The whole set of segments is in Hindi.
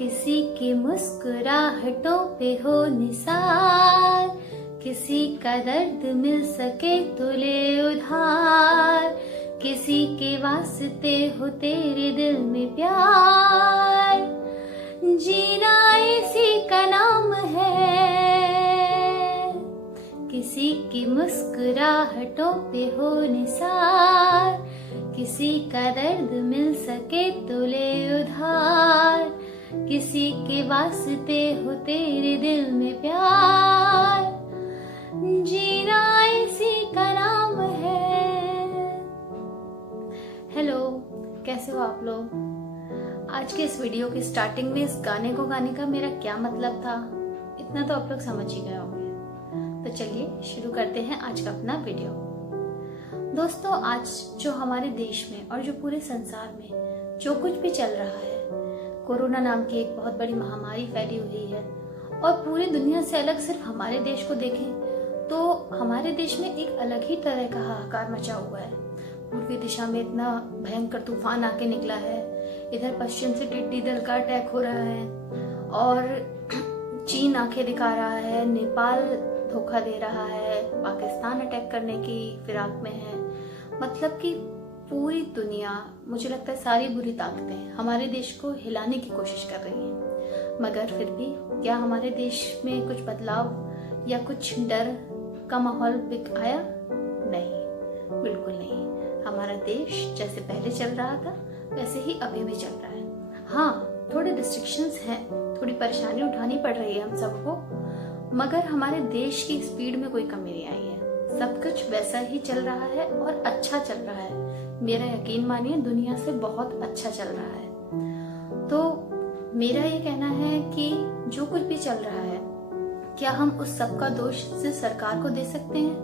किसी की मुस्कुराहटों पे हो निसार, किसी का दर्द मिल सके तो ले उधार, किसी के वास्ते हो तेरे दिल में प्यार, जीना इसी का नाम है। किसी की मुस्कुराहटों पे हो निसार, किसी का दर्द मिल सके तो ले उधार, किसी के वास्ते हो तेरे दिल में प्यार, जीना इसी का नाम है। हेलो, कैसे हो आप लोग? आज के इस वीडियो की स्टार्टिंग में इस गाने को गाने का मेरा क्या मतलब था, इतना तो आप लोग समझ ही गए होंगे। तो चलिए शुरू करते हैं आज का अपना वीडियो। दोस्तों, आज जो हमारे देश में और जो पूरे संसार में जो कुछ भी चल रहा है, कोरोना नाम की एक बहुत बड़ी महामारी फैली हुई है और पूरी दुनिया से अलग सिर्फ हमारे देश को देखें तो हमारे देश में एक अलग ही तरह का हाहाकार मचा हुआ है। पूर्वी दिशा में इतना भयंकर तूफान आके निकला है, इधर पश्चिम से टिड्डी दल का अटैक हो रहा है और चीन आंखें दिखा रहा है, नेपाल धोखा दे रहा है, पाकिस्तान अटैक करने की फिराक में है। मतलब कि पूरी दुनिया, मुझे लगता है सारी बुरी ताकतें हमारे देश को हिलाने की कोशिश कर रही हैं। मगर फिर भी क्या हमारे देश में कुछ बदलाव या कुछ डर का माहौल आया? नहीं, बिल्कुल नहीं। हमारा देश जैसे पहले चल रहा था वैसे ही अभी भी चल रहा है। हाँ, थोड़े रिस्ट्रिक्शंस हैं, थोड़ी परेशानी उठानी पड़ रही है हम सबको, मगर हमारे देश की स्पीड में कोई कमी नहीं आई है। सब कुछ वैसा ही चल रहा है और अच्छा चल रहा है। मेरा यकीन मानिए, दुनिया से बहुत अच्छा चल रहा है। तो मेरा ये कहना है कि जो कुछ भी चल रहा है, क्या हम उस सब का दोष सिर्फ सरकार को दे सकते हैं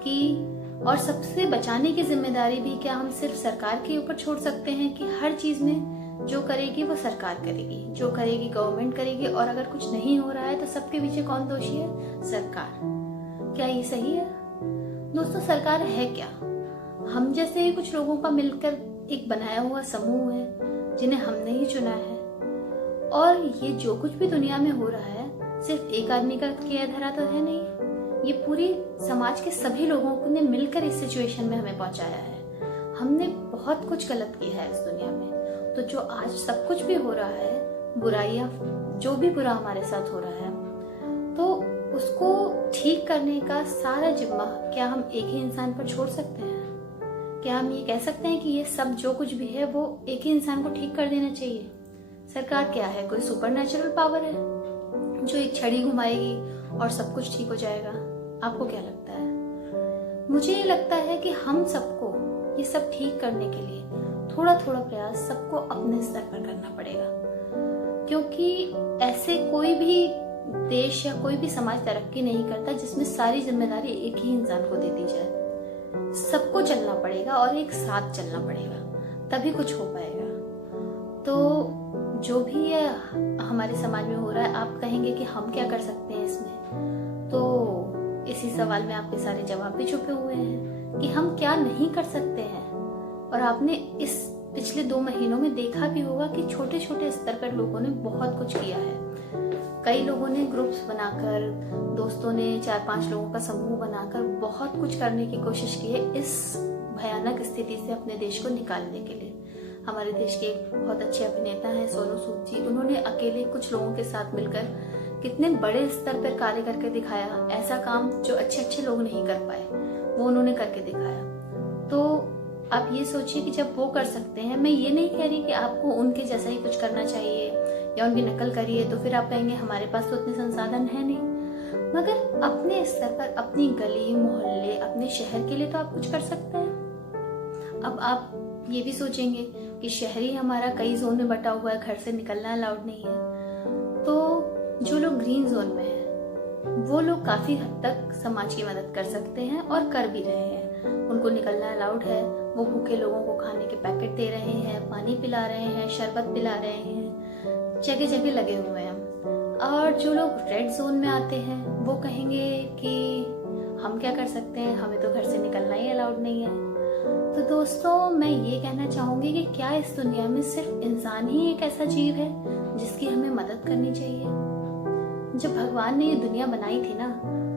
कि, और सबसे बचाने की जिम्मेदारी भी क्या हम सिर्फ सरकार के ऊपर छोड़ सकते हैं कि हर चीज में जो करेगी वो सरकार करेगी, जो करेगी गवर्नमेंट करेगी, और अगर कुछ नहीं हो रहा है तो सबके पीछे कौन दोषी है? सरकार। क्या ये सही है? दोस्तों, सरकार है क्या? हम जैसे ही कुछ लोगों का मिलकर एक बनाया हुआ समूह है जिन्हें हमने ही चुना है। और ये जो कुछ भी दुनिया में हो रहा है सिर्फ एक आदमी का किया धरा तो है नहीं, ये पूरी समाज के सभी लोगों ने मिलकर इस सिचुएशन में हमें पहुंचाया है। हमने बहुत कुछ गलत किया है इस दुनिया में। तो जो आज सब कुछ भी हो रहा है, बुराइयां, जो भी बुरा हमारे साथ हो रहा है, तो उसको ठीक करने का सारा जिम्मा क्या हम एक ही इंसान पर छोड़ सकते हैं? क्या हम ये कह सकते हैं कि ये सब जो कुछ भी है वो एक ही इंसान को ठीक कर देना चाहिए? सरकार क्या है? कोई सुपर नेचुरल पावर है जो एक छड़ी घुमाएगी और सब कुछ ठीक हो जाएगा? आपको क्या लगता है? मुझे ये लगता है कि हम सबको ये सब ठीक करने के लिए थोड़ा थोड़ा प्रयास सबको अपने स्तर पर करना पड़ेगा, क्योंकि ऐसे कोई भी देश या कोई भी समाज तरक्की नहीं करता जिसमें सारी जिम्मेदारी एक ही इंसान को दे दी जाए। सबको चलना पड़ेगा और एक साथ चलना पड़ेगा, तभी कुछ हो पाएगा। तो जो भी ये हमारे समाज में हो रहा है, आप कहेंगे कि हम क्या कर सकते हैं इसमें, तो इसी सवाल में आपके सारे जवाब भी छुपे हुए हैं कि हम क्या नहीं कर सकते हैं। और आपने इस पिछले 2 महीनों में देखा भी होगा कि छोटे छोटे स्तर पर लोगों ने बहुत कुछ किया है। कई लोगों ने ग्रुप्स बनाकर, दोस्तों ने 4-5 लोगों का समूह बनाकर बहुत कुछ करने की कोशिश की है इस भयानक स्थिति से अपने देश को निकालने के लिए। हमारे देश के एक बहुत अच्छे अभिनेता हैं सोनू सूद जी, उन्होंने अकेले कुछ लोगों के साथ मिलकर कितने बड़े स्तर पर कार्य करके दिखाया। ऐसा काम जो अच्छे अच्छे लोग नहीं कर पाए वो उन्होंने करके दिखाया। तो आप ये सोचिए कि जब वो कर सकते हैं, मैं ये नहीं कह रही कि आपको उनके जैसा ही कुछ करना चाहिए या उनकी नकल करिए, तो फिर आप कहेंगे हमारे पास तो उतने संसाधन है नहीं, मगर अपने स्तर पर, अपनी गली मोहल्ले, अपने शहर के लिए तो आप कुछ कर सकते हैं। अब आप ये भी सोचेंगे कि शहरी हमारा कई जोन में बटा हुआ है, घर से निकलना अलाउड नहीं है, तो जो लोग ग्रीन जोन में हैं वो लोग काफी हद तक समाज की मदद कर सकते हैं और कर भी रहे हैं। उनको निकलना अलाउड है, वो भूखे लोगों को खाने के पैकेट दे रहे हैं, पानी पिला रहे हैं, शरबत पिला रहे हैं, जगह जगह लगे हुए हैं। और जो लोग रेड जोन में आते हैं वो कहेंगे कि हम क्या कर सकते हैं, हमें तो घर से निकलना ही अलाउड नहीं है। तो दोस्तों, मैं ये कहना चाहूंगी कि क्या इस दुनिया में सिर्फ इंसान ही एक ऐसा जीव है जिसकी हमें मदद करनी चाहिए। जब भगवान ने ये दुनिया बनाई थी ना,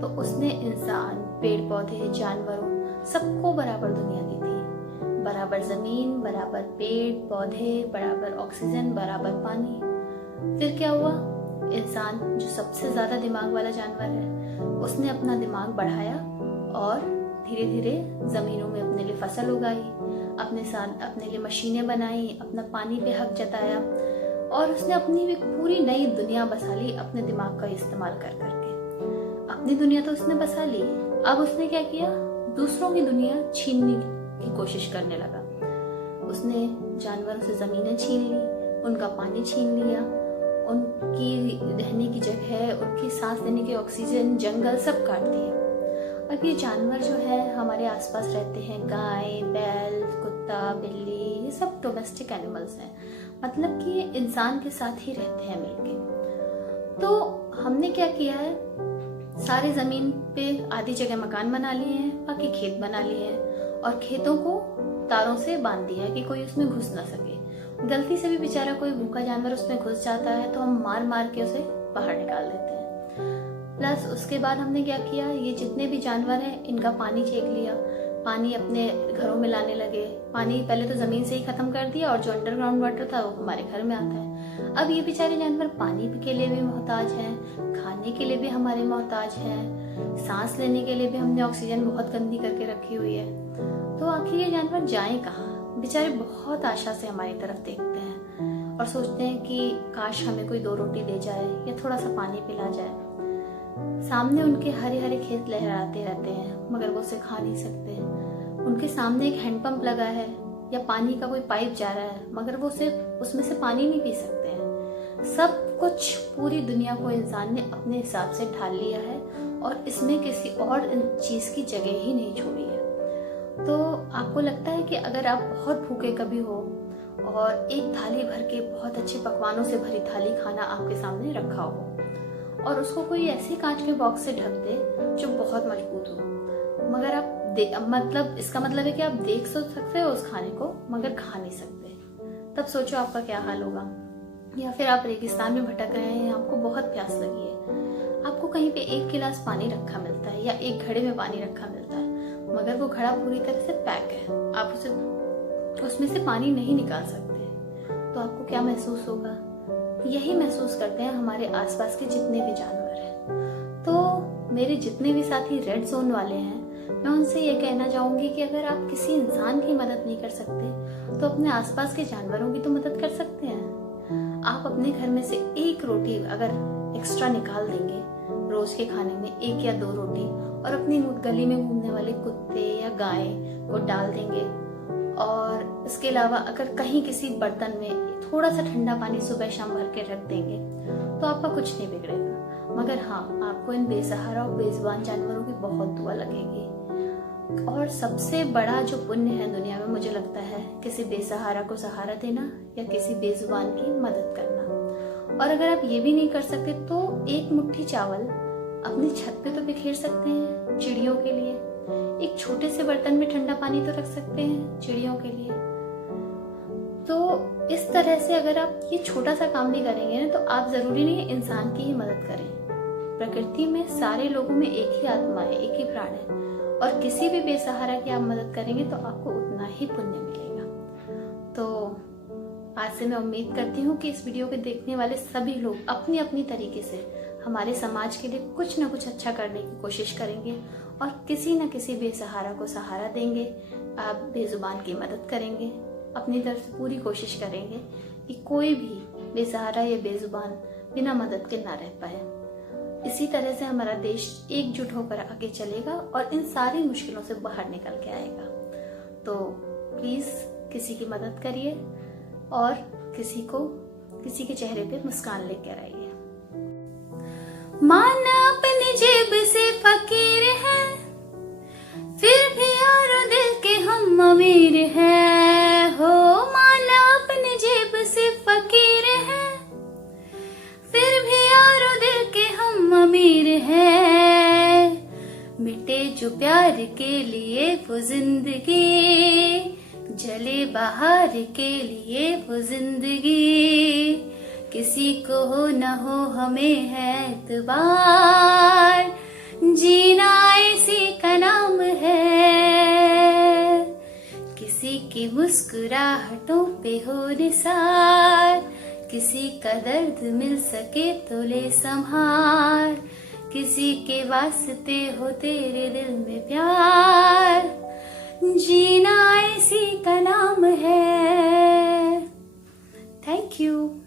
तो उसने इंसान, पेड़ पौधे, जानवरों सबको बराबर दुनिया दी थी। बराबर जमीन, बराबर पेड़ पौधे, बराबर ऑक्सीजन, बराबर पानी। फिर क्या हुआ? इंसान, जो सबसे ज्यादा दिमाग वाला जानवर है, उसने अपना दिमाग बढ़ाया और धीरे धीरे जमीनों में अपने लिए फसल उगाई, अपने साथ अपने लिए मशीनें बनाई, अपना पानी पे हक जताया और उसने अपनी एक पूरी नई दुनिया बसा ली अपने दिमाग का इस्तेमाल कर करके। अपनी दुनिया तो उसने बसा ली, अब उसने क्या किया? दूसरों की दुनिया छीनने की कोशिश करने लगा। उसने जानवरों से जमीनें छीन ली, उनका पानी छीन लिया, उनकी रहने की जगह, उनकी सांस लेने की ऑक्सीजन, जंगल सब काट दिए। अब ये जानवर जो है हमारे आसपास रहते हैं, गाय, बैल, कुत्ता, बिल्ली, ये सब डोमेस्टिक एनिमल्स हैं, मतलब कि ये इंसान के साथ ही रहते हैं मिलके। तो हमने क्या किया है, सारे जमीन पे आधी जगह मकान बना लिए हैं, बाकी खेत बना लिए हैं और खेतों को तारों से बांध दिया है कि कोई उसमें घुस ना सके। गलती से भी बेचारा कोई भूखा जानवर उसमें घुस जाता है तो हम मार मार के उसे बाहर निकाल देते हैं। प्लस उसके बाद हमने क्या किया, ये जितने भी जानवर हैं इनका पानी छेक लिया, पानी अपने घरों में लाने लगे। पानी पहले तो जमीन से ही खत्म कर दिया और जो अंडरग्राउंड वाटर था वो हमारे घर में आता है। अब ये बेचारे जानवर पानी के लिए भी मोहताज हैं, खाने के लिए भी हमारे मोहताज हैं, सांस लेने के लिए भी हमने ऑक्सीजन बहुत गंदी करके रखी हुई है। तो आखिर ये जानवर जाएं कहाँ? बेचारे बहुत आशा से हमारी तरफ देखते हैं और सोचते हैं कि काश हमें कोई 2 रोटी दे जाए या थोड़ा सा पानी पिला जाए। सामने उनके हरे हरे खेत लहराते रहते हैं मगर वो उसे खा नहीं सकते। उनके सामने एक हैंडपंप लगा है या पानी का कोई पाइप जा रहा है मगर वो सिर्फ उसमें से पानी नहीं पी सकते हैं। सब कुछ, पूरी दुनिया को इंसान ने अपने हिसाब से ढाल लिया है और इसमें किसी और चीज की जगह ही नहीं छोड़ी है। तो आपको लगता है कि अगर आप बहुत भूखे कभी हो और एक थाली भर के बहुत अच्छे पकवानों से भरी थाली खाना आपके सामने रखा हो और उसको कोई ऐसे कांच के बॉक्स से ढक दे जो बहुत मजबूत हो, मगर आप मतलब इसका मतलब है कि आप देख सकते हो उस खाने को मगर खा नहीं सकते, तब सोचो आपका क्या हाल होगा। या फिर आप रेगिस्तान में भटक रहे हैं, आपको बहुत प्यास लगी है, आपको कहीं पे 1 गिलास पानी रखा मिलता है या एक घड़े में पानी रखा मिलता है मगर वो घड़ा पूरी तरह से पैक है, आप उसमें से पानी नहीं निकाल सकते, तो आपको क्या महसूस होगा? यही महसूस करते हैं हमारे आसपास के जितने भी जानवर हैं। तो मेरे जितने भी साथी रेड जोन वाले हैं, मैं उनसे ये कहना चाहूंगी कि अगर आप किसी इंसान की मदद नहीं कर सकते तो अपने आसपास के जानवरों की तो मदद कर सकते हैं। आप अपने घर में से 1 रोटी अगर एक्स्ट्रा निकाल देंगे रोज के खाने में, 1 या 2 रोटी, और अपनी गली में घूमने वाले कुत्ते या गाय को डाल देंगे, और इसके अलावा अगर कहीं किसी बर्तन में थोड़ा सा ठंडा पानी सुबह शाम भर के रख देंगे तो आपका कुछ नहीं बिगड़ेगा। मगर हाँ, आपको इन बेसहारा और बेजुबान जानवरों की बहुत दुआ लगेगी। और सबसे बड़ा जो पुण्य है दुनिया में, मुझे लगता है किसी बेसहारा को सहारा देना या किसी बेजुबान की मदद करना। और अगर आप ये भी नहीं कर सकते तो 1 मुट्ठी चावल अपनी छत पे तो बिखेर सकते हैं चिड़ियों के लिए, एक छोटे से बर्तन में ठंडा पानी तो रख सकते हैं चिड़ियों के लिए। तो इस तरह से अगर आप ये छोटा सा काम भी करेंगे ना, तो आप जरूरी नहीं है इंसान की ही मदद करें। प्रकृति में सारे लोगों में एक ही आत्मा है, एक ही प्राण है, और किसी भी बेसहारा की आप मदद करेंगे तो आपको उतना ही पुण्य मिलेगा। तो आज से मैं उम्मीद करती हूँ कि इस वीडियो को देखने वाले सभी लोग अपनी अपनी तरीके से हमारे समाज के लिए कुछ न कुछ अच्छा करने की कोशिश करेंगे और किसी न किसी बेसहारा को सहारा देंगे। आप बेजुबान की मदद करेंगे, अपनी तरफ से पूरी कोशिश करेंगे कि कोई भी बेसहारा या बेजुबान बिना मदद के ना रह पाए। इसी तरह से हमारा देश एकजुट होकर आगे चलेगा और इन सारी मुश्किलों से बाहर निकल के आएगा। तो प्लीज किसी की मदद करिए और किसी के चेहरे पे मुस्कान लेकर आइए। माना अपनी जेब से फकीर है, फिर भी यारो दिल के हम अमीर है। हो माना अपनी जेब से फकीर है, फिर भी यारो दिल के हम अमीर है। मिटे जो प्यार के लिए वो जिंदगी, जले बाहर के लिए वो जिंदगी, किसी को हो न हो हमें है एतबार, जीना इसी का नाम है। किसी की मुस्कुराहटों पे हो निसार, किसी का दर्द मिल सके तो ले संभार, किसी के वास्ते हो तेरे दिल में प्यार, जीना इसी का नाम है। Thank you.